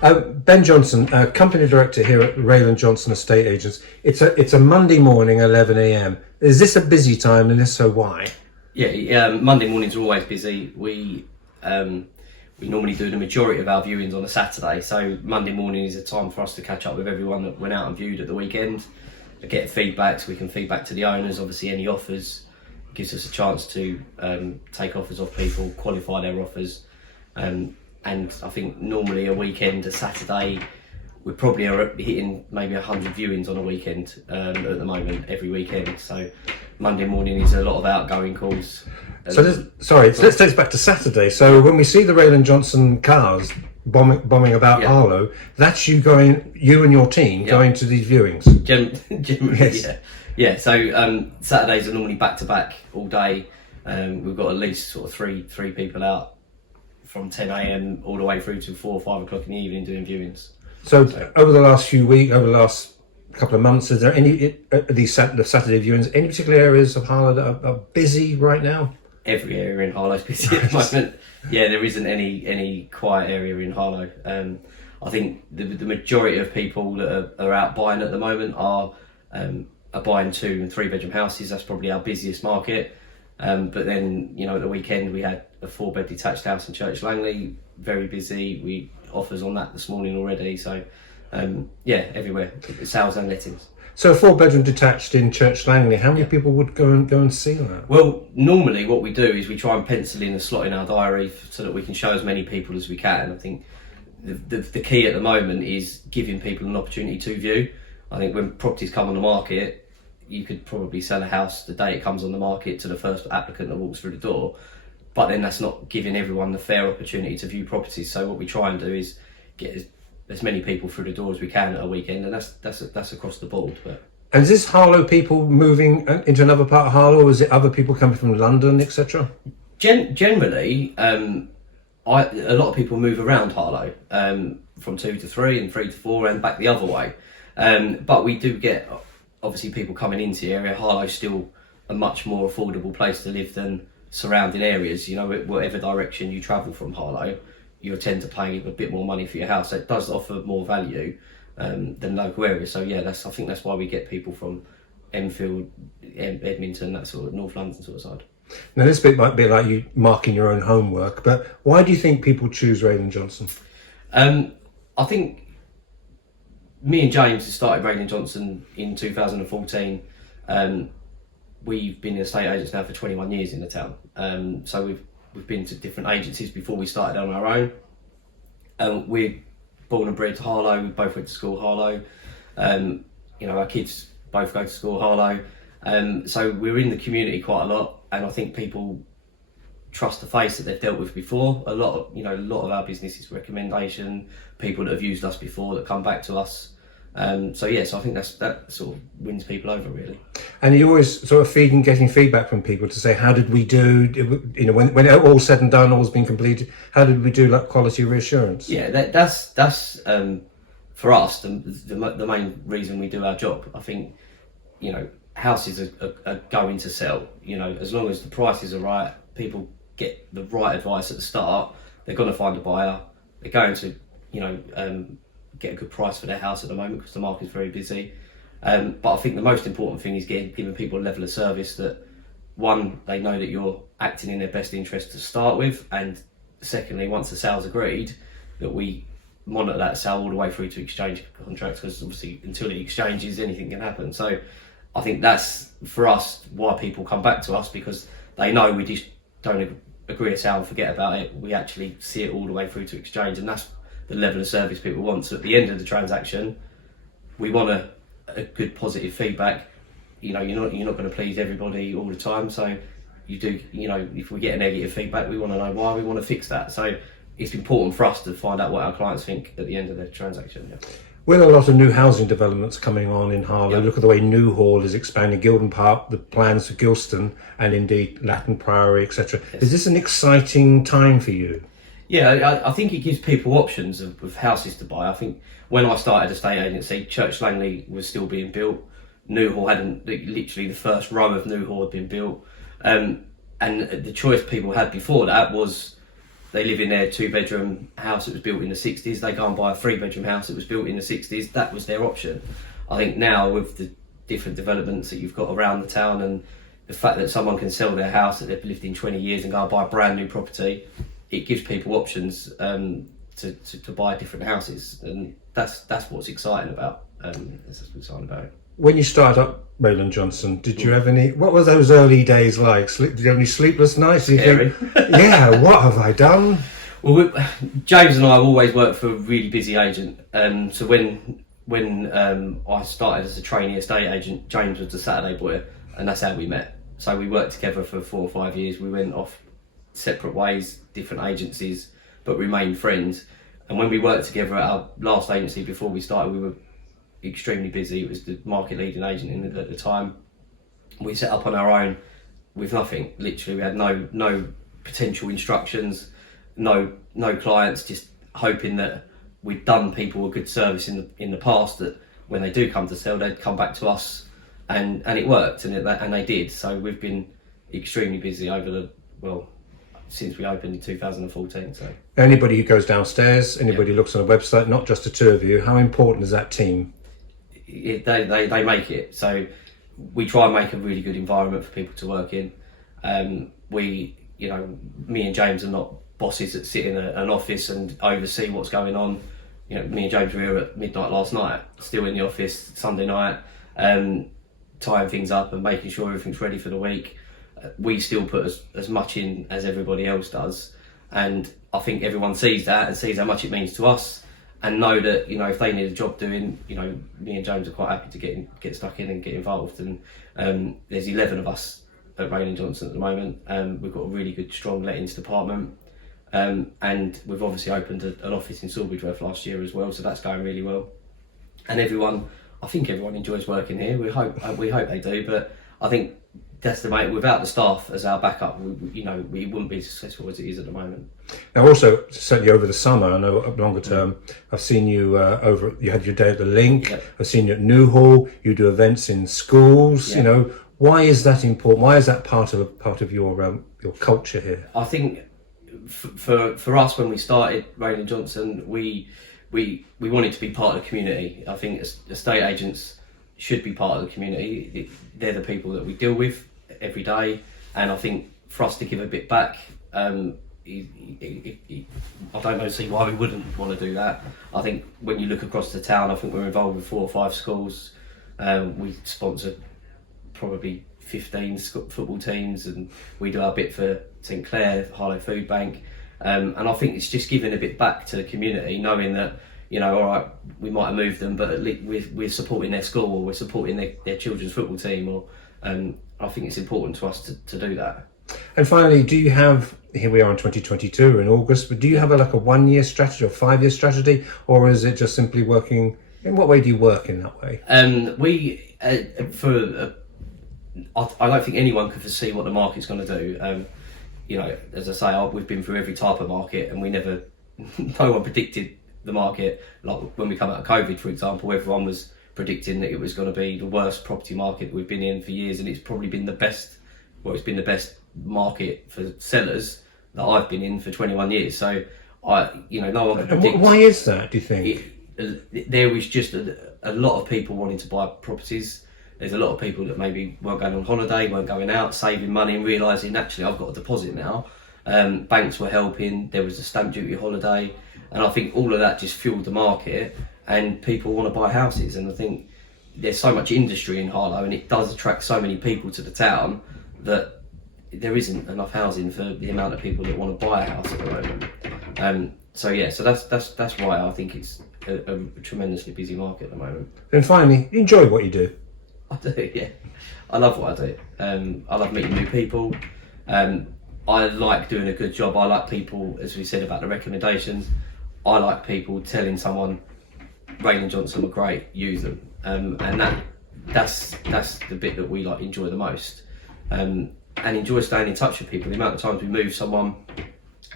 Ben Johnson, company director here at Reyland Johnson Estate Agents. It's a Monday morning, 11 a.m. Is this a busy time, and if so, why? Yeah, Monday mornings are always busy. We normally do the majority of our viewings on a Saturday, so Monday morning is a time for us to catch up with everyone that went out and viewed at the weekend, get feedback so we can feedback to the owners. Obviously, any offers gives us a chance to take offers off people, qualify their offers. And I think normally a weekend, a Saturday, we probably are hitting maybe 100 viewings on a weekend at the moment, every weekend. So Monday morning is a lot of outgoing calls. So let's take us back to Saturday. So when we see the Reyland Johnson cars bombing about Harlow, that's you and your team going to these viewings. Generally, yes. Yeah. So Saturdays are normally back to back all day. We've got at least sort of three people out from 10 a.m. all the way through to 4 or 5 o'clock in the evening doing viewings. So over the last few weeks, over the last couple of months, is there the Saturday viewings, any particular areas of Harlow that are busy right now? Every area in Harlow is busy at the moment. Yeah, there isn't any quiet area in Harlow. I think the majority of people that are out buying at the moment are buying 2 and 3 bedroom houses. That's probably our busiest market. But then, at the weekend we had a 4-bed detached house in Church Langley, very busy. We offers on that this morning already. So, everywhere, sales and lettings. So a 4-bedroom detached in Church Langley, how many people would go and see that? Well, normally what we do is we try and pencil in a slot in our diary so that we can show as many people as we can. I think the key at the moment is giving people an opportunity to view. I think when properties come on the market, you could probably sell a house the day it comes on the market to the first applicant that walks through the door, but then that's not giving everyone the fair opportunity to view properties. So what we try and do is get as many people through the door as we can at a weekend, and that's across the board. But and is this Harlow people moving into another part of Harlow, or is it other people coming from London, etc.? Generally, a lot of people move around Harlow, from 2 to 3 and 3 to 4 and back the other way. But we do get obviously people coming into the area. Harlow's still a much more affordable place to live than surrounding areas. Whatever direction you travel from Harlow, you'll tend to pay a bit more money for your house. So it does offer more value than local areas. So I think that's why we get people from Enfield, Edmonton, that sort of North London sort of side. Now this bit might be like you marking your own homework, but why do you think people choose Reyland Johnson? I think me and James started Reyland Johnson in 2014. We've been estate agents now for 21 years in the town. So we've been to different agencies before we started on our own. We're born and bred to Harlow. We both went to school Harlow. Our kids both go to school Harlow. So we're in the community quite a lot, and I think people trust the face that they've dealt with before. A lot of our business is recommendation, people that have used us before that come back to us. So I think that sort of wins people over, really. And you always sort of getting feedback from people to say, how did we do? When all's said and done, all's been completed, how did we do, like quality reassurance? Yeah, that's for us the main reason we do our job. I think houses are going to sell. As long as the prices are right, people get the right advice at the start, they're going to find a buyer. They're going to get a good price for their house at the moment because the market is very busy. But I think the most important thing is giving people a level of service that, one, they know that you're acting in their best interest to start with, and secondly, once the sale's agreed, that we monitor that sale all the way through to exchange contracts, because obviously until it exchanges, anything can happen. So I think that's, for us, why people come back to us, because they know we just don't agree a sale and forget about it. We actually see it all the way through to exchange, and that's the level of service people want. So at the end of the transaction, we want a good positive feedback. You're not going to please everybody all the time. So you do, if we get a negative feedback, we want to know why, we want to fix that. So it's important for us to find out what our clients think at the end of the transaction. Yeah. With a lot of new housing developments coming on in Harlow, look at the way Newhall is expanding, Gilden Park, the plans for Gilston, and indeed Latin Priory, etc. Yes. Is this an exciting time for you? Yeah, I think it gives people options of houses to buy. I think when I started estate agency, Church Langley was still being built. Newhall literally the first row of Newhall had been built. And the choice people had before that was they live in their 2-bedroom house that was built in the 60s, they go and buy a 3-bedroom house that was built in the 60s. That was their option. I think now with the different developments that you've got around the town, and the fact that someone can sell their house that they've lived in 20 years and go and buy a brand new property, it gives people options to buy different houses, and that's what's exciting about. That's what's exciting about it. When you started up Reyland Johnson, did you have any? What were those early days like? Did you have any sleepless nights? Did you think, yeah, what have I done? Well, James and I have always worked for a really busy agent. So when I started as a trainee estate agent, James was the Saturday boy, and that's how we met. So we worked together for 4 or 5 years. We went off separate ways, different agencies, but remained friends. And when we worked together at our last agency before we started, we were extremely busy. It was the market leading agent at the time. We set up on our own with nothing. Literally, we had no potential instructions, no clients. Just hoping that we'd done people a good service in the past, that when they do come to sell, they'd come back to us, and it worked, and they did. So we've been extremely busy since we opened in 2014. So anybody who goes downstairs, anybody who looks on a website, not just the two of you, how important is that team? They make it. So we try and make a really good environment for people to work in. Me and James are not bosses that sit in an office and oversee what's going on. Me and James were here at midnight last night, still in the office Sunday night, tying things up and making sure everything's ready for the week. We still put as much in as everybody else does, and I think everyone sees that and sees how much it means to us, and know that if they need a job doing, me and James are quite happy to get stuck in and get involved. And there's 11 of us at Reyland Johnson at the moment. We've got a really good, strong lettings department, and we've obviously opened an office in Sawbridgeworth last year as well, so that's going really well. And I think everyone enjoys working here. We hope they do, but I think that's without the staff as our backup, we wouldn't be as successful as it is at the moment. Now, also certainly over the summer, I know longer term, I've seen you you had your day at the Link. Yep. I've seen you at Newhall. You do events in schools. Yep. Why is that important? Why is that part of your culture here? I think for us, when we started Reyland Johnson, we wanted to be part of the community. I think estate agents should be part of the community. They're the people that we deal with every day, and I think for us to give a bit back, I don't see why we wouldn't want to do that. I think when you look across the town, I think we're involved with 4 or 5 schools. We sponsor probably 15 football teams, and we do our bit for St Clair, Harlow Food Bank, and I think it's just giving a bit back to the community, knowing that all right, we might have moved them, but at least we're supporting their school, or we're supporting their children's football team, or I think it's important to us to do that. And finally, do you have, here we are in 2022, we're in August, but do you have a 1-year strategy or 5-year strategy, or is it just simply working? In what way do you work in that way? I don't think anyone can foresee what the market's going to do. As I say, we've been through every type of market, and no one predicted the market. Like when we come out of COVID, for example, everyone was predicting that it was going to be the worst property market we've been in for years, and it's probably been the best market for sellers that I've been in for 21 years. So no one can predict. Why is that, do you think? There was just a lot of people wanting to buy properties. There's a lot of people that maybe weren't going on holiday, weren't going out, saving money and realising, actually, I've got a deposit now. Banks were helping, there was a stamp duty holiday, and I think all of that just fueled the market, and people want to buy houses. And I think there's so much industry in Harlow, and it does attract so many people to the town, that there isn't enough housing for the amount of people that want to buy a house at the moment. So that's why I think it's a tremendously busy market at the moment. And finally, enjoy what you do. I do, yeah. I love what I do. I love meeting new people. I like doing a good job. I like people, as we said about the recommendations, I like people telling someone, Reyland Johnson were great, use them. And that's the bit that we enjoy the most. And enjoy staying in touch with people. The amount of times we move someone,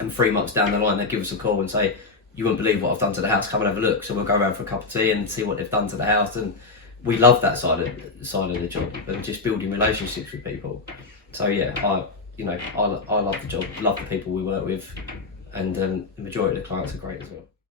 and 3 months down the line they give us a call and say, you wouldn't believe what I've done to the house, come and have a look. So we'll go around for a cup of tea and see what they've done to the house. And we love that side of the job, and just building relationships with people. So yeah, I love the job, love the people we work with, and the majority of the clients are great as well.